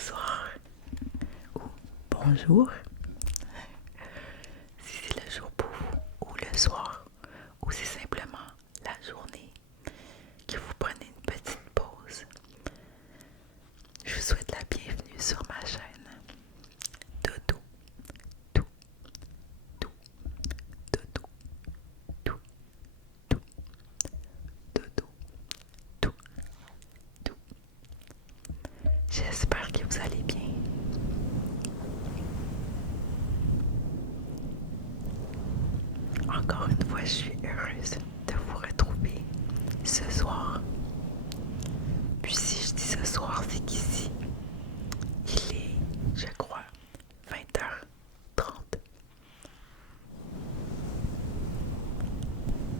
bonsoir ou bonjour si c'est le jour pour vous ou le soir ou c'est simplement la journée que vous prenez une petite pause. Je vous souhaite la bienvenue sur ma chaîne Dodo, tout, tout, Dodo, tout, tout, Dodo, tout, tout. J'espère que vous allez bien. Encore une fois, je suis heureuse de vous retrouver ce soir. Puis si je dis ce soir, c'est qu'ici, il est, je crois, 20h30.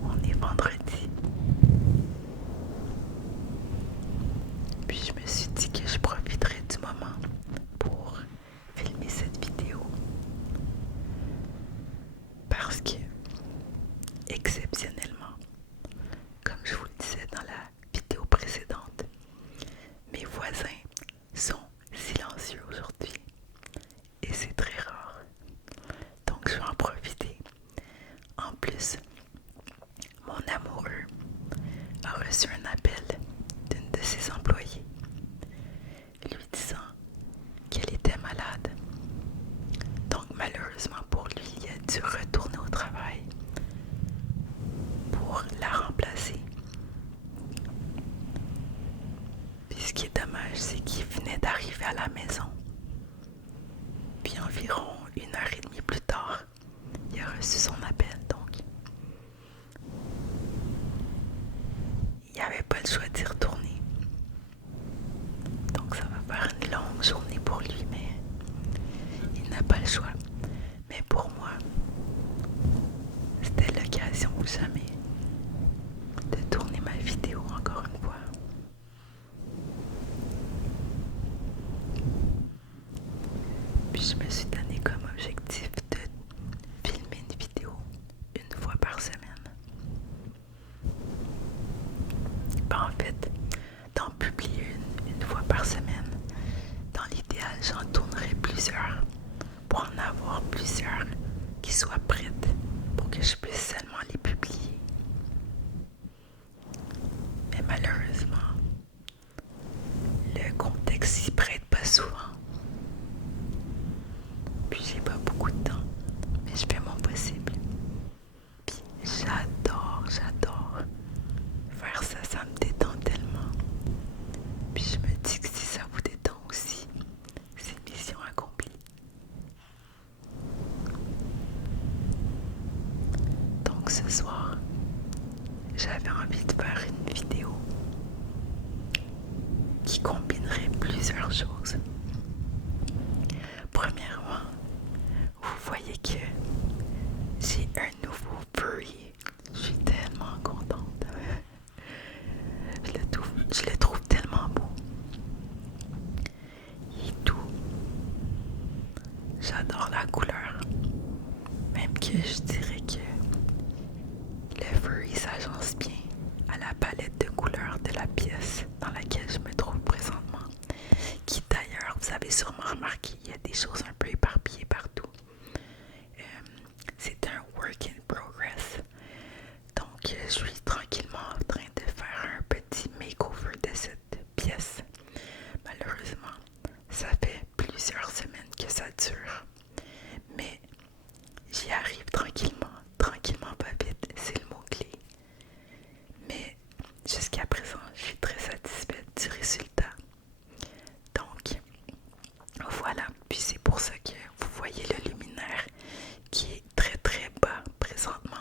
On est vendredi. Puis je me suis dit que je profiterais du moment pour filmer cette vidéo. Parce que, exceptionnellement, comme je vous le disais dans la vidéo précédente, mes voisins sont silencieux aujourd'hui et c'est très rare. Donc je vais en profiter. En plus, mon amoureux a reçu un appel d'une de ses employées lui disant qu'elle était malade. Donc malheureusement pour lui, il a dû retourner au travail pour la remplacer. Puis ce qui est dommage, c'est qu'il venait d'arriver à la maison. Puis environ 1h30 plus tard, il a reçu son appel. Donc il n'y avait pas le choix d'y retourner. Donc ça va faire une longue journée pour lui, mais il n'a pas le choix. Mais pour moi, c'était l'occasion ou jamais de tourner ma vidéo encore une fois. Puis je me suis donné comme objectif de filmer une vidéo une fois par semaine. Ben, en fait, d'en publier une fois par semaine. Dans l'idéal, j'en tournerai plusieurs pour en avoir plusieurs qui soient prêtes pour que je puisse seulement les publier. Mais malheureusement, le contexte s'y prête pas souvent. Puis j'ai pas beaucoup de temps, mais je fais mon possible. Puis j'adore faire ça, ça me détend tellement. Puis je me dis que si ça vous détend aussi, c'est mission accomplie. Donc ce soir, j'avais envie de faire une vidéo qui combinerait plusieurs choses. Premièrement, vous voyez que j'ai un nouveau furry. Je suis tellement contente. Je le trouve tellement beau. Il est doux. J'adore la couleur. Même que je dirais que le furry s'agence bien à la palette de couleurs de la pièce dans laquelle je me trouve présentement. Qui d'ailleurs, vous avez sûrement remarqué, il y a des choses un peu éparpillées partout. C'est un work in progress. Donc, je suis tranquillement en train de faire un petit makeover de cette pièce. Malheureusement, ça fait plusieurs semaines que ça dure. Mais j'y arrive tranquillement pas vite, c'est le mot-clé. Mais jusqu'à présent, je suis très satisfaite du résultat. Donc, voilà. Puis c'est pour ça que vous voyez le luminaire qui est très bas présentement.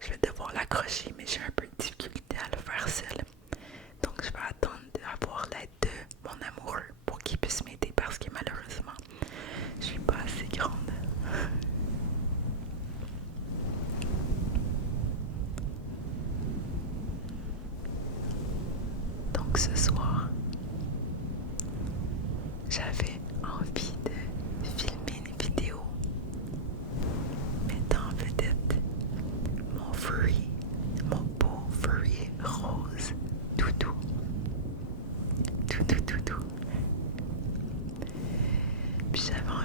Je vais devoir l'accrocher, mais j'ai un peu de difficulté à le faire seule. Donc je vais attendre d'avoir l'aide de mon amoureux pour qu'il puisse m'aider parce que malheureusement, je suis pas assez grande. Donc ce soir, j'avais envie de filmer une vidéo mettant en vedette mon furry, mon beau furry rose, tout doux.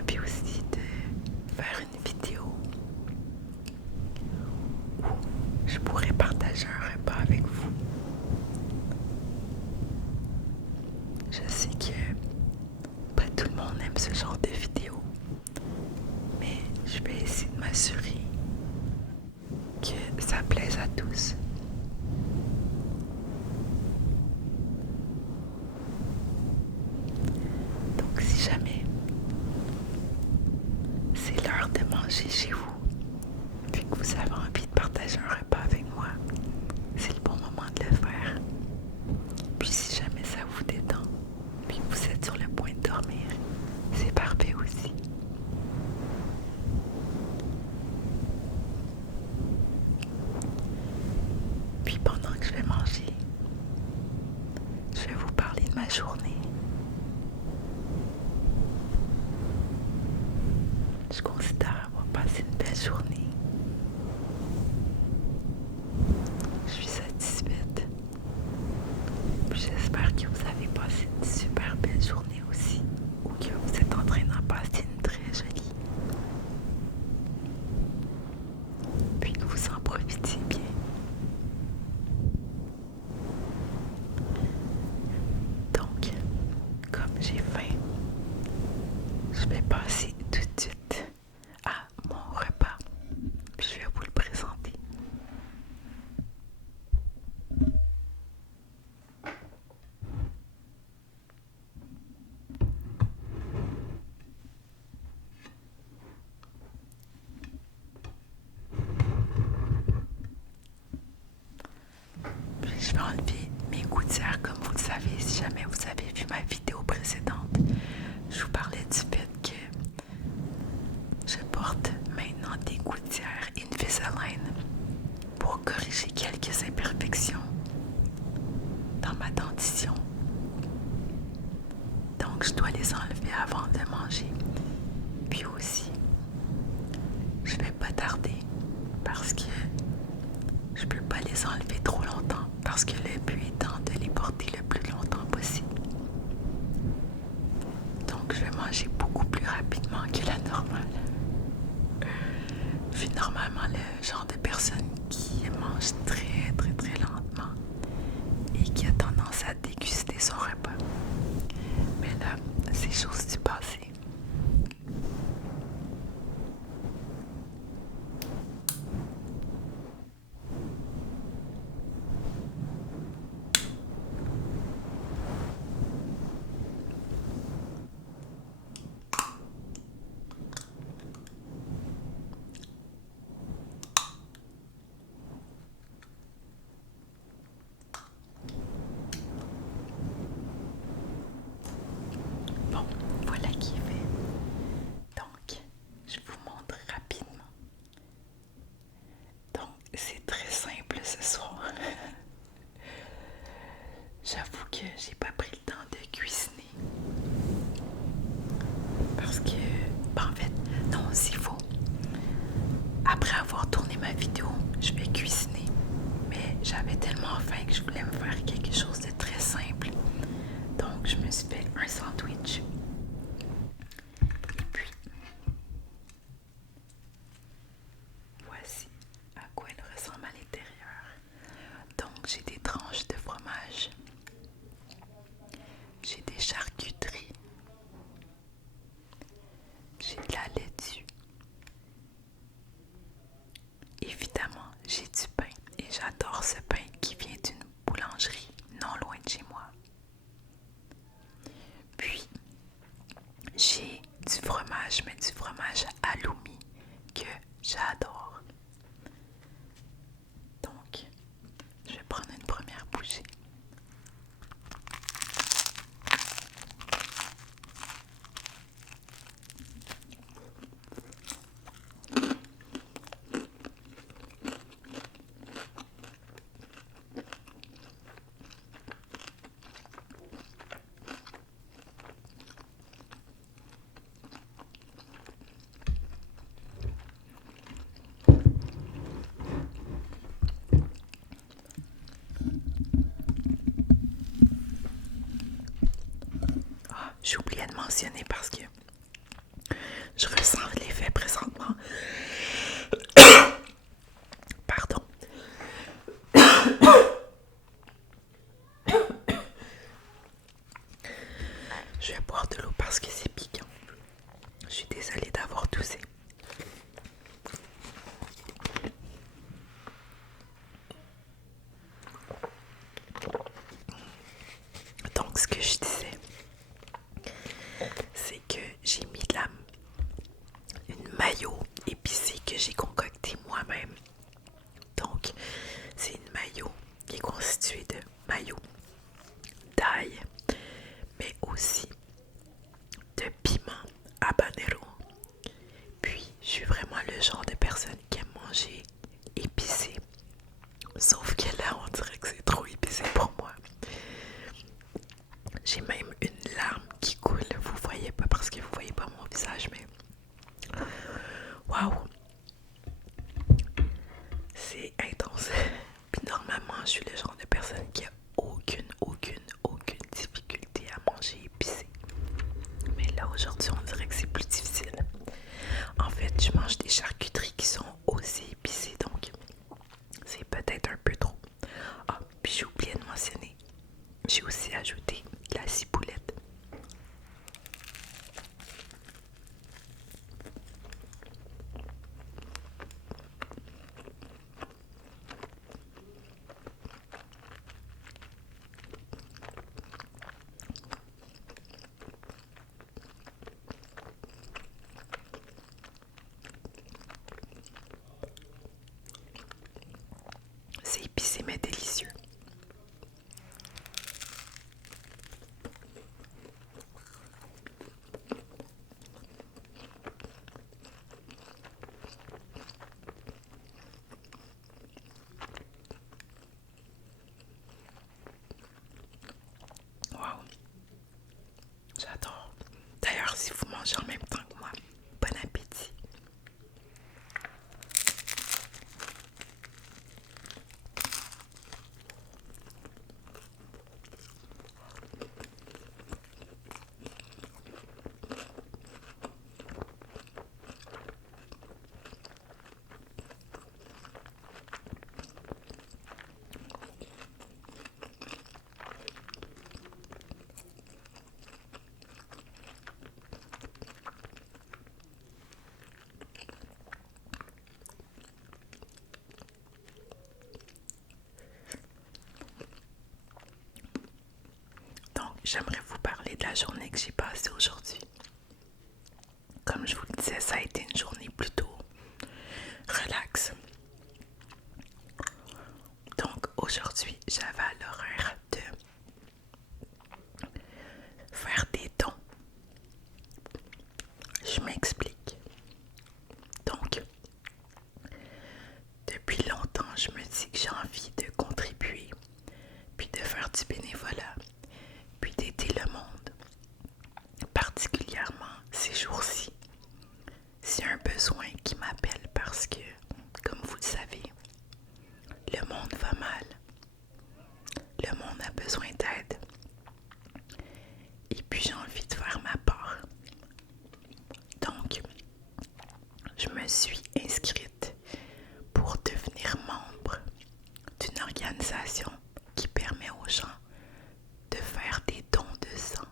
envie aussi de faire une vidéo où je pourrais partager un repas avec vous. Je sais que pas tout le monde aime ce genre de vidéo, mais je vais essayer de m'assurer que ça plaise à tous. Donc si jamais c'est l'heure de manger chez vous, puis que vous avez envie de partager un repas avec moi, c'est le bon moment de le faire. Puis si jamais ça vous détend, puis que vous êtes sur le point de dormir, c'est parfait aussi. Puis pendant que je vais manger, je vais vous parler de ma journée. Je considère avoir passé une belle journée. Je suis satisfaite. Puis j'espère que vous avez passé une super belle journée aussi, ou que vous êtes en train d'en passer une très jolie. Puis que vous en profitiez bien. Donc, comme j'ai faim, je vais passer tout de suite à mon repas. Puis je vais vous le présenter. Puis je vais enlever mes gouttières comme vous le savez. Si jamais vous avez vu ma vidéo précédente, je vous parlais du fait que je porte maintenant des gouttières Invisalign pour corriger quelques imperfections dans ma dentition. Donc je dois les enlever avant de manger. Puis aussi, je vais pas tarder parce que je peux pas les enlever trop longtemps parce que le but étant de les porter le plus longtemps possible. Donc je vais manger beaucoup plus rapidement que la normale. Je suis normalement le genre de personne qui mange très très très lentement et qui a tendance à déguster son repas. Mais là, c'est chose du passé. Bon, voilà qui est fait. Donc, je vous montre rapidement. Donc, c'est très simple ce soir. J'avoue que j'ai pas pris le temps de cuisiner. Parce que, en fait, non, s'il faut. Après avoir tourné ma vidéo, je vais cuisiner. Mais j'avais tellement faim que je voulais me faire quelque chose de très simple. Donc, je me suis fait un sandwich. Et puis, voici à quoi il ressemble à l'intérieur. Donc, j'ai des tranches de fromage. J'ai des charcuteries. J'ai de la laitue. Évidemment, j'ai du pain et j'adore ce pain qui vient d'une boulangerie non loin de chez moi. Puis, j'ai du fromage, mais du fromage halloumi que j'adore. Donc, je vais prendre une première bouchée. J'ai oublié de mentionner parce que Je ressens l'effet présentement. Pardon. Je vais boire de l'eau parce que c'est piquant. Je suis désolée d'avoir toussé. Donc, ce que je disais, c'est que j'ai mis une mayo épicée que j'ai concoctée moi-même. Donc, c'est une mayo qui est constituée de mayo, d'ail, mais aussi de piment habanero. Puis, je suis vraiment le genre de personne qui aime manger épicé. Sauf que là, on dirait que c'est trop épicé pour moi. J'ai même une larme qui coule. Vous voyez pas parce que vous voyez pas mon visage, mais waouh, c'est intense. Puis normalement, je suis le genre de personne qui a aucune difficulté à manger épicé. Mais là, aujourd'hui, on dirait que c'est plus difficile. En fait, je mange des charcuteries qui sont aussi épicées, donc c'est peut-être un peu trop. Ah, puis j'ai oublié de mentionner, j'ai aussi ajouté de la ciboulette. C'est épicé mais délicieux. Wow, j'adore. D'ailleurs, si vous mangez en même temps que moi, bon appétit. Donc, j'aimerais vous parler de la journée que j'ai passée aujourd'hui. Comme je vous le disais, ça a été une journée plutôt relax. Donc, aujourd'hui, j'avais à l'horaire de faire des dons. Je m'explique. Donc, depuis longtemps, je me dis que j'ai envie de contribuer, puis de faire du bénévolat, puis d'aider le monde, particulièrement ces jours-ci. C'est un besoin qui m'appelle parce que, comme vous le savez, le monde va mal. Le monde a besoin d'aide. Et puis j'ai envie de faire ma part. Donc, je me suis inscrite pour devenir membre d'une organisation qui permet aux gens de faire des dons de sang.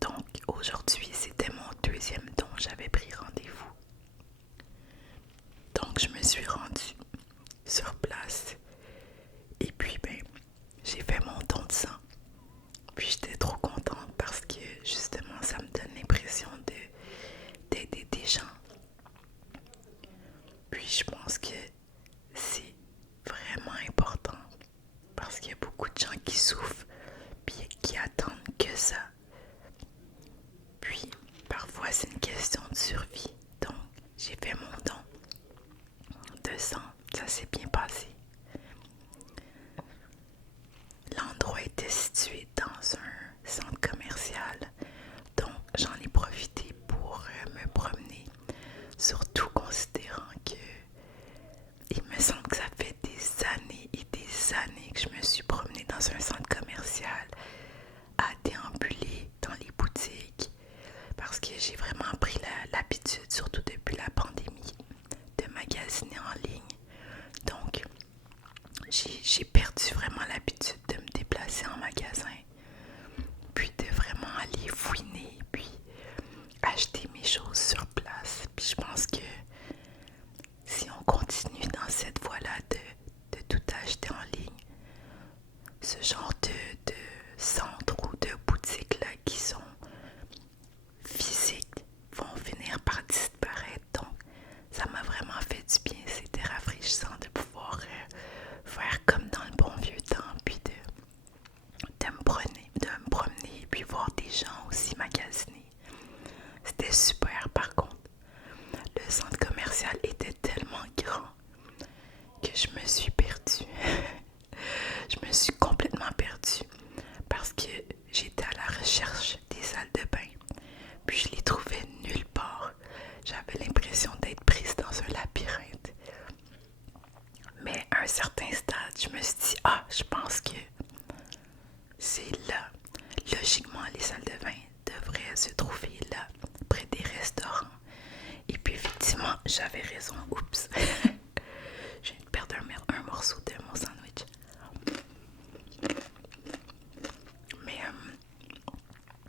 Donc, aujourd'hui, c'était mon deuxième don. J'avais pris rendez-vous. Donc, je me suis rendue sur place. Et puis, j'ai fait mon don de sang. Puis, j'étais trop contente parce que, justement, ça me donne l'impression d'aider des gens. Puis, je pense que c'est vraiment important parce qu'il y a beaucoup de gens qui souffrent puis qui attendent que ça. Puis, parfois, c'est une question de survie. Donc, j'ai fait mon don de sang. Ça s'est bien passé. L'endroit était situé dans un centre commercial. Donc, j'en ai profité pour me promener. Surtout considérant que il me semble que ça fait des années et des années que je me suis promenée dans un centre commercial à déambuler dans les boutiques parce que j'ai vraiment ce genre de centres ou de boutiques là qui sont physiques vont finir par disparaître. Donc ça m'a vraiment fait du bien. C'était rafraîchissant de pouvoir faire comme dans le bon vieux temps, puis de me promener, puis voir des gens aussi magasiner. C'était super. Par contre, le centre commercial était tellement grand que je me suis perdue. Je me suis complètement perdue parce que j'étais à la recherche des salles de bain, puis je les trouvais nulle part. J'avais l'impression d'être prise dans un labyrinthe. Mais à un certain stade, je me suis dit, ah, je pense que c'est là. Logiquement, les salles de bain devraient se trouver là, près des restaurants. Et puis effectivement, j'avais raison. Oups. Je viens de perdre un morceau de mon sandwich. Mais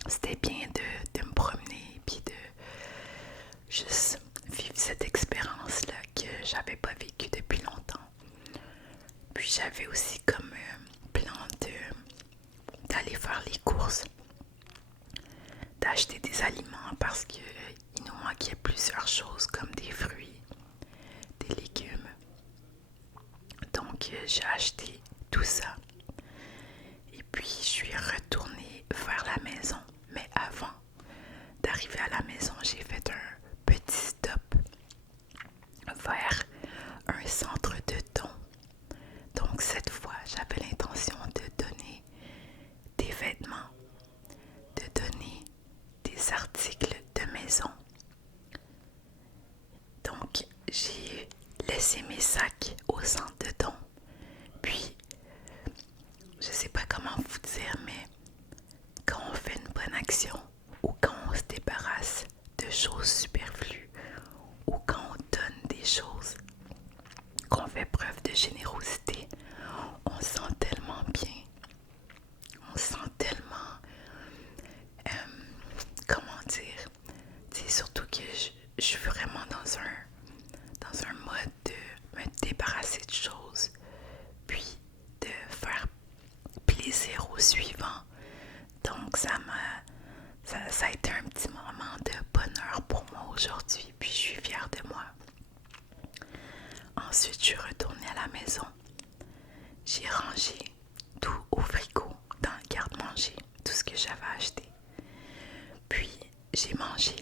c'était bien de me promener et puis de juste vivre cette expérience-là que j'avais pas vécue depuis longtemps. Puis j'avais aussi comme plan d'aller faire les courses, d'acheter des aliments parce qu'il nous manquait plusieurs choses comme des fruits, des légumes. Donc j'ai acheté tout ça. Et puis je suis retournée vers la maison. Mais avant d'arriver à la maison, j'ai fait un petit stop vers un centre de dons. Donc cette fois, j'avais l'intention de donner des vêtements, de donner des articles de maison. Donc j'ai laissé mes sacs au centre de dons. Puis, je sais pas comment vous dire, mais quand on fait une bonne action ou quand on se débarrasse de choses superflues ou quand on donne des choses, qu'on fait preuve de générosité, on se sent tellement bien. On se sent tellement... comment dire? C'est surtout que je suis vraiment dans un mode de me débarrasser de choses, puis de faire plaisir au suivant. Donc ça a été un petit moment de bonheur pour moi aujourd'hui, puis je suis fière de moi. Ensuite, je suis retournée à la maison. J'ai rangé tout au frigo, dans le garde-manger, tout ce que j'avais acheté. Puis, j'ai mangé.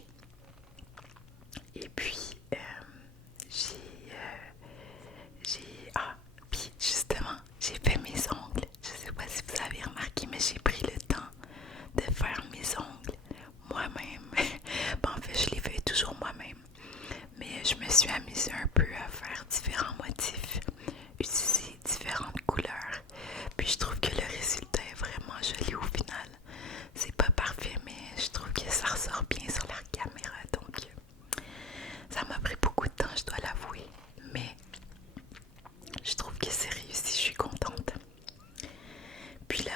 Et puis, puis justement, j'ai fait mes ongles. Je sais pas si vous avez remarqué, mais j'ai pris le temps de faire mes ongles moi-même. Bon, en fait, je les fais toujours moi-même. Mais je me suis amusée un peu à faire différents motifs, utiliser différentes couleurs. Puis je trouve que le résultat est vraiment joli au final. C'est pas parfait, mais je trouve que ça ressort bien sur la caméra. Donc, ça m'a pris beaucoup de temps, je dois l'avouer. Mais je trouve que c'est réussi, je suis contente. Puis là,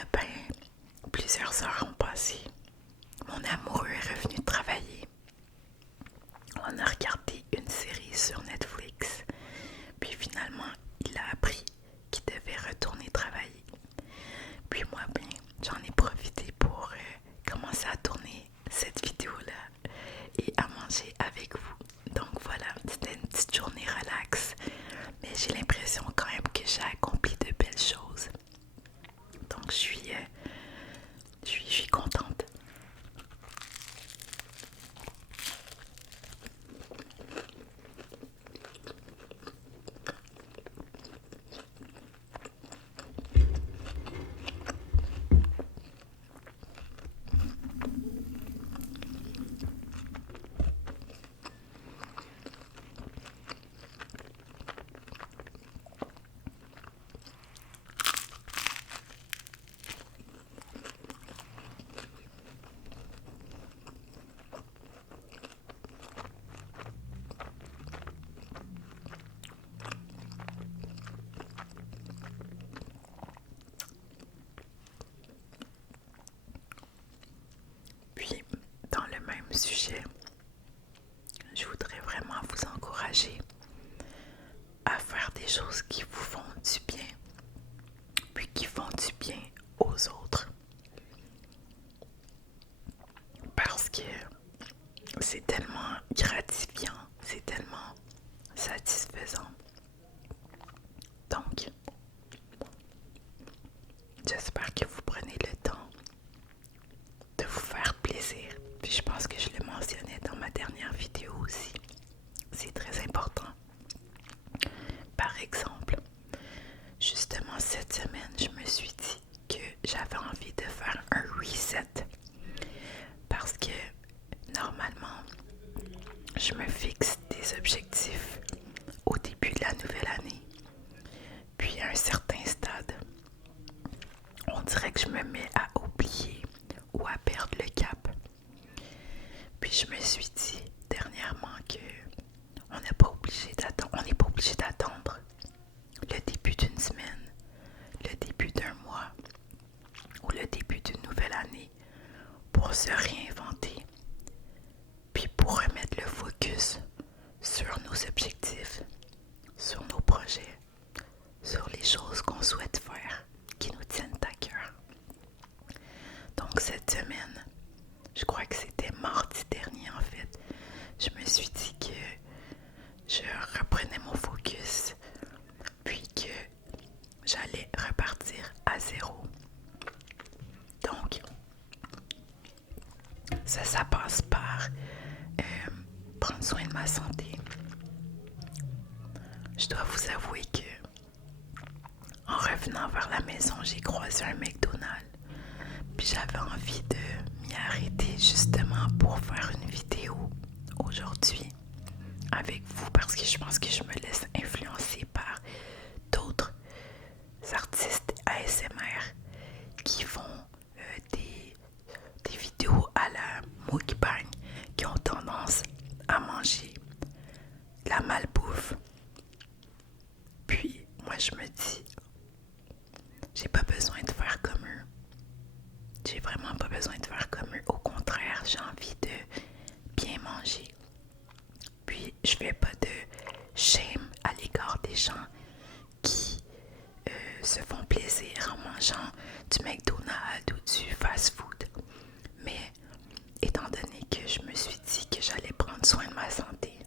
plusieurs heures ont passé. Mon amoureux est revenu travailler. On a regardé une série sur Netflix. Puis finalement, il a appris qu'il devait retourner travailler. Puis moi, j'en ai profité pour commencer à tourner cette vidéo-là et à manger avec vous. Donc voilà, c'était une petite journée relax. Mais j'ai l'impression quand même que j'ai accompli de belles choses. Donc je suis contente. c'est tellement gratifiant, c'est tellement satisfaisant. Donc, j'espère que vous prenez le temps de vous faire plaisir. Puis je pense que je le mentionnais dans ma dernière vidéo aussi. C'est très important. Par exemple, justement cette semaine, je me suis dit que j'avais envie de faire un reset. Parce que normalement, je me fixe des objectifs au début de la nouvelle année. Puis à un certain stade, on dirait que je me mets à oublier ou à perdre le cap. Puis je me suis dit dernièrement que on n'est pas obligé d'attendre le début d'une semaine, le début d'un mois ou le début d'une nouvelle année pour se réinventer, puis pour remettre le focus sur nos objectifs, sur nos projets, sur les choses qu'on souhaite faire, qui nous tiennent à cœur. Donc cette semaine, je crois que c'était mardi dernier en fait, je me suis dit que je reprenais mon focus, puis que j'allais repartir à zéro. Donc, ça passe par prendre soin de ma santé. Je dois vous avouer que en revenant vers la maison, j'ai croisé un McDonald's. Puis j'avais envie de m'y arrêter justement pour faire une vidéo aujourd'hui avec vous parce que je pense que je me laisse influencer par d'autres artistes ASMR qui font des vidéos à la mukbang qui ont tendance à manger la malbouffe. Puis moi je me dis, j'ai pas besoin de faire comme eux. J'ai vraiment pas besoin de faire comme eux. Au contraire, j'ai envie de bien manger. Puis je fais pas de shame à l'égard des gens qui se font plaisir en mangeant du McDonald's ou du fast-food. Mais étant donné que je me suis dit que j'allais prendre soin de ma santé,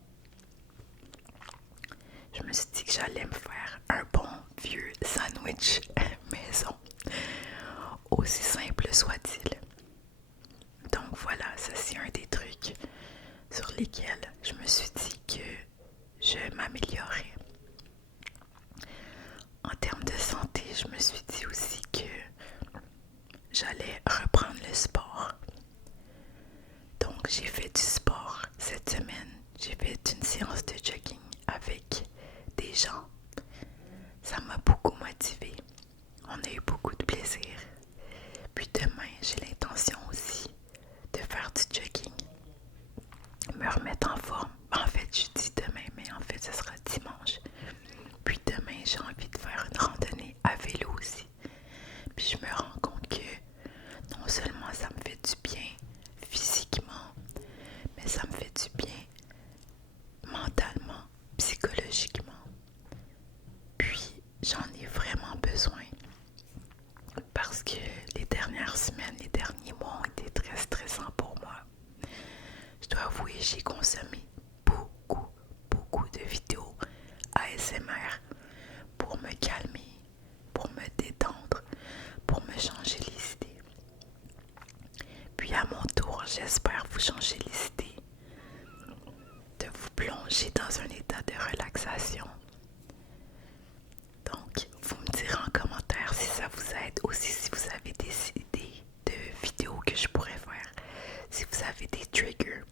je me suis dit que j'allais me faire un bon vieux sandwich maison, aussi simple soit-il. Donc voilà, ça c'est un des trucs sur lesquels je me suis dit que je m'améliorais. En termes de santé, je me suis dit aussi que j'allais reprendre le sport. Donc j'ai fait du sport cette semaine. J'ai fait une séance de jogging avec des gens. Ça m'a beaucoup motivée. On a eu beaucoup de plaisir. Puis demain, j'ai l'intention aussi de faire du jogging. Me remettre en forme. En fait, je dis demain, mais en fait, ce sera dimanche. Puis demain, j'ai envie de faire une randonnée à vélo aussi. Puis je me rends compte que non seulement ça me fait du bien physiquement, mais ça me fait du bien mentalement, psychologiquement. Puis j'en ai vraiment besoin parce que les dernières semaines, les derniers mois ont été très stressants pour moi. Je dois avouer, j'ai consommé beaucoup de vidéos ASMR pour me calmer, pour me détendre, pour me changer les idées. Puis à mon tour, j'espère vous changer les idées, de vous plonger dans un état de relaxation. Donc, vous me direz en commentaire si ça vous aide, aussi si vous avez des idées de vidéos que je pourrais faire, si vous avez des triggers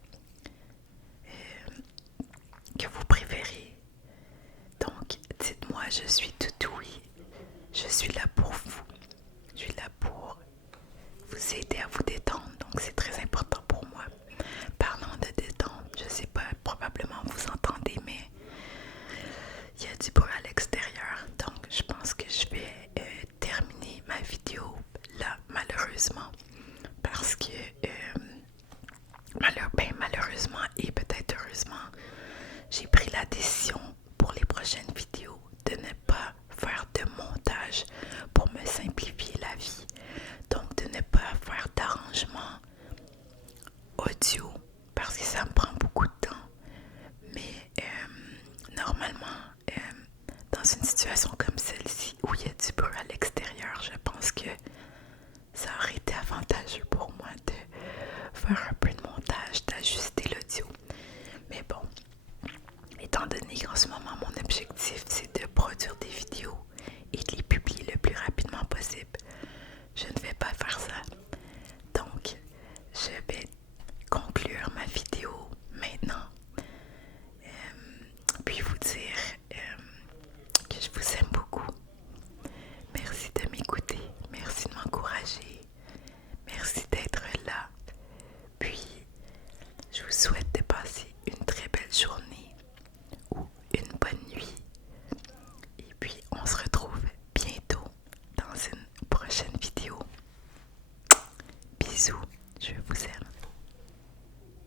que vous préférez. Donc, dites-moi, je suis tout oui. Je suis là pour vous. Je suis là pour vous aider à vous détendre. Donc, c'est très important pour moi. Parlant de détente, je sais pas, probablement vous entendez, mais il y a du bruit à l'extérieur. Donc, je pense que je vais terminer ma vidéo là, malheureusement. Parce que, malheureusement et peut-être heureusement, j'ai pris la décision pour les prochaines vidéos de ne pas faire de montage pour me simplifier la vie. Donc de ne pas faire d'arrangement audio parce que ça me prend faire un